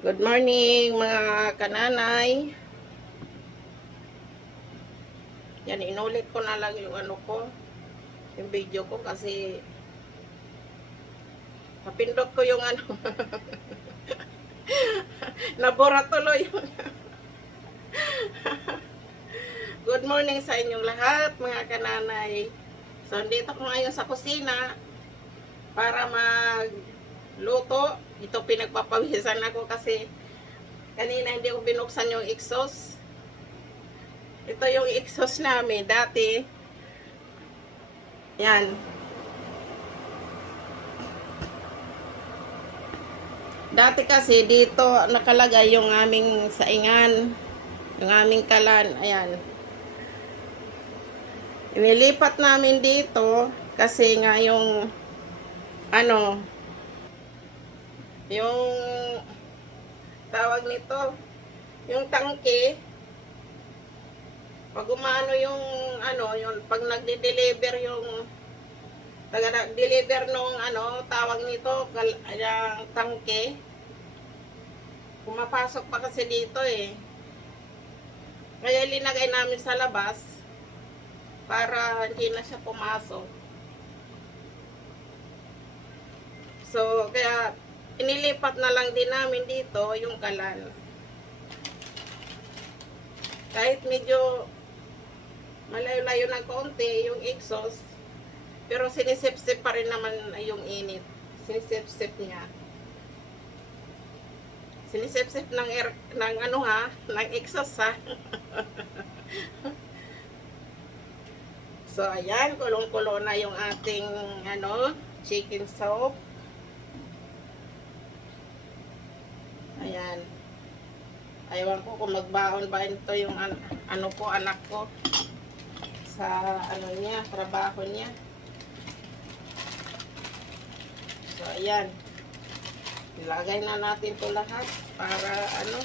Good morning mga kananay. Yan, inulit ko na lang yung ano ko, yung video ko kasi napindot ko yung ano. Nabura tuloy yung Good morning sa inyong lahat mga kananay. So, dito ko ngayon sa kusina para magluto. Ito pinagpapawisan ako kasi kanina hindi ko binuksan yung exhaust. Ito yung exhaust namin dati. Yan. Dati kasi dito nakalagay yung aming saingan, yung aming kalan. Ayan. Inilipat namin dito kasi nga yung ano yung tawag nito yung tangke pag umano yung ano yung pag nagde-deliver yung taga deliver nung ano tawag nito kal, yung tangke pumapasok pa kasi dito eh. Kaya linagay namin sa labas para hindi na siya pumasok. So kaya inilipat na lang din namin dito yung kalan. Kahit medyo malayo-layo ng konti yung exhaust, pero sinisip-sip pa rin naman yung init. Sinisip-sip niya. Sinisip-sip ng, air, ng ano ha, ng exhaust ha. so ayan, kulong-kulo na yung ating ano, chicken soup. Ayan. Aywan ko kung magbaon ba ito yung an ano ko, anak ko. Sa ano niya, trabaho niya. So, ayan. Ilagay na natin to lahat para ano.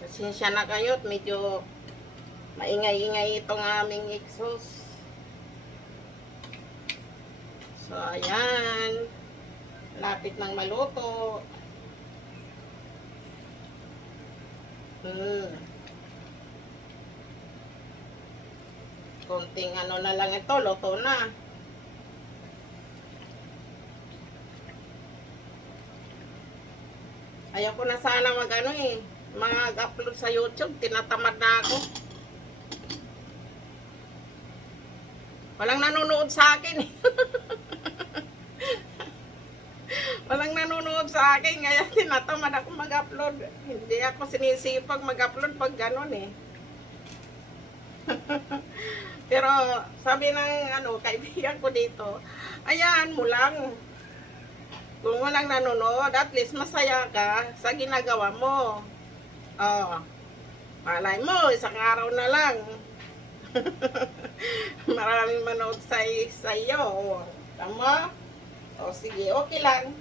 Pasensya na kayo medyo maingay-ingay itong aming exhaust. So, ayan. Lapit ng maluto. Hmm. Konting ano na lang ito, luto na. Ayaw ko na sana mag ano eh, mag-upload sa YouTube, tinatamad na ako. Walang nanonood sa akin eh. Walang nanonood sa akin, kaya tinatamad ako mag-upload. Hindi ako sinisipag mag-upload pag ganon eh. Pero sabi ng ano, kaibigan ko dito, ayan mo lang. Kung walang nanonood, at least masaya ka sa ginagawa mo. Oh, malay mo, isang araw na lang. Maraming manood sa, sa iyo. Tama? O, sige, okay lang.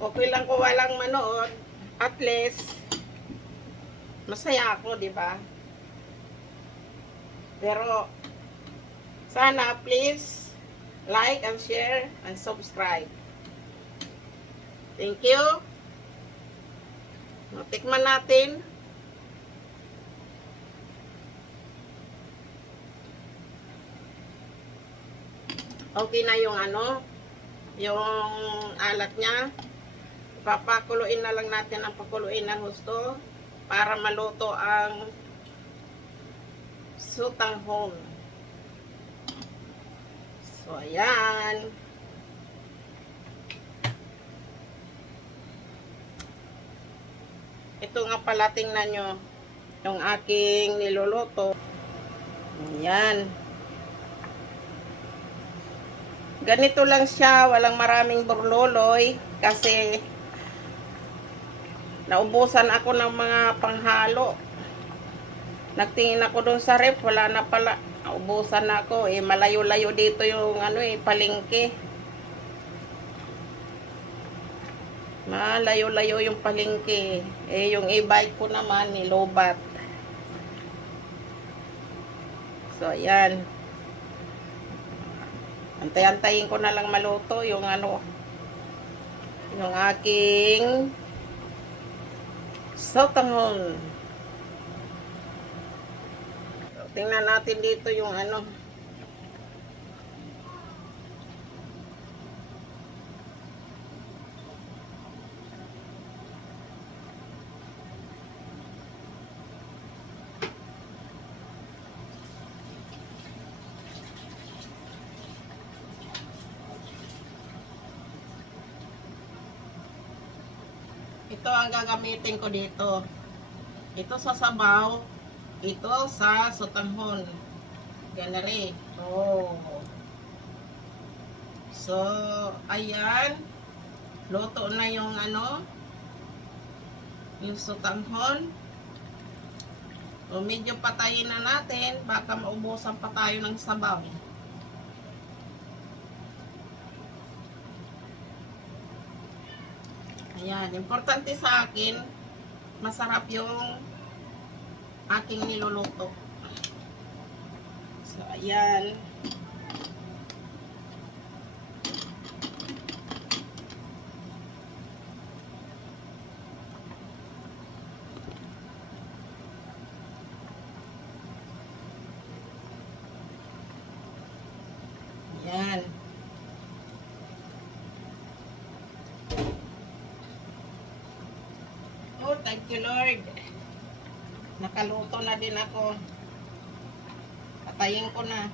Okay lang kung walang manood. At least, masaya ako, di ba? Pero, sana please, like and share and subscribe. Thank you. Tikman natin. Okay na yung ano, yung alat niya. Papakuluin na lang natin ang pakuluin ng gusto para maluto ang sutanghon. So, ayan. Ito nga pala tingnan nyo yung aking niluluto. Ayan. Ganito lang siya, walang maraming burloloy kasi naubusan ako ng mga panghalo. Nagtingin ako doon sa ref, wala na pala. Naubusan na ako eh, malayo-layo dito yung ano eh, palengke. Malayo-layo yung palengke. Eh, yung e-bike ko naman, nilobat. So, ayan. Antay-antayin ko na lang maluto yung ano, yung aking sotanghon. Tingnan natin dito yung ano. Ito ang gagamitin ko dito. Ito sa sabaw. Ito sa sotanghon. Ganari. Oh. So, ayan. Luto na yung ano. Yung sotanghon. So, medyo patayin na natin. Baka maubusan pa tayo ng sabaw. Ayan, importante sa akin, masarap yung aking niluluto. So, ayan. Ayan. Oh, thank you Lord. Nakaluto na din ako. Patayin ko na.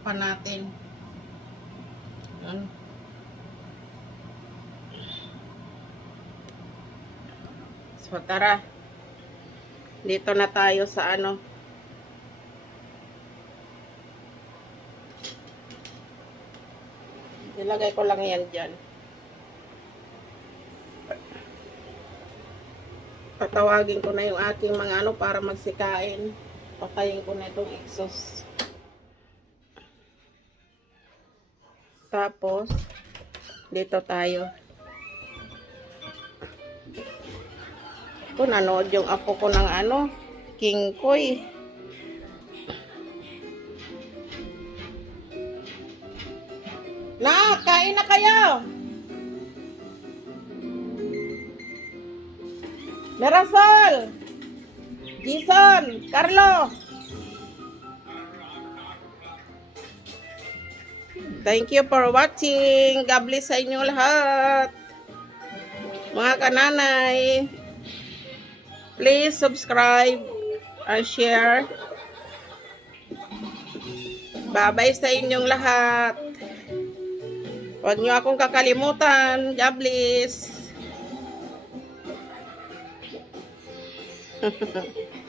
Pa natin. So tara. Dito na tayo sa ano. Ilagay ko lang yan dyan. Tatawagin ko na yung ating mga ano para magsikain. Patayin ko na itong exhaust. Tapos, dito tayo. Ko nanood yung apo ko ng ano, King Koy. Na, kain na kayo. Merasol. Jason, Carlo. Thank you for watching. God bless sa inyo lahat. Mga kananay. Please subscribe and share. Babay sa inyong lahat. Huwag niyo akong kakalimutan. God bless.